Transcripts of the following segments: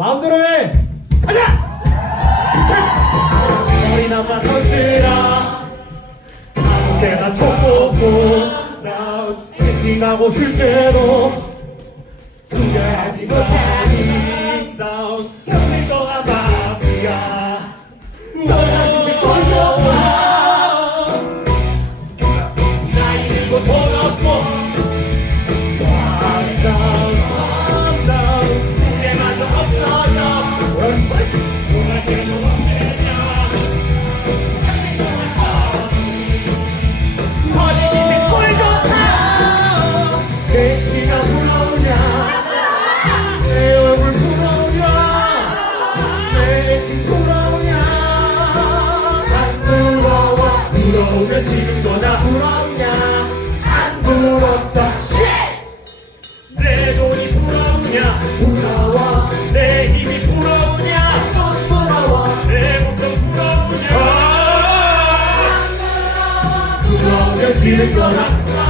마음대로 해. 가자. 어린아빠 선수라 아무 때나 총 뽑고 나 뺏기가고 실제로 부럽냐? 안 부럽다. 내 돈이 부러우냐? 부러워 내 힘이 부러우냐? 돈 부러워 내 목적 부러우냐? 안 부러워 부러우면 지는 거라.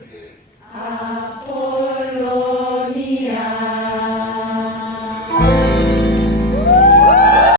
Amém.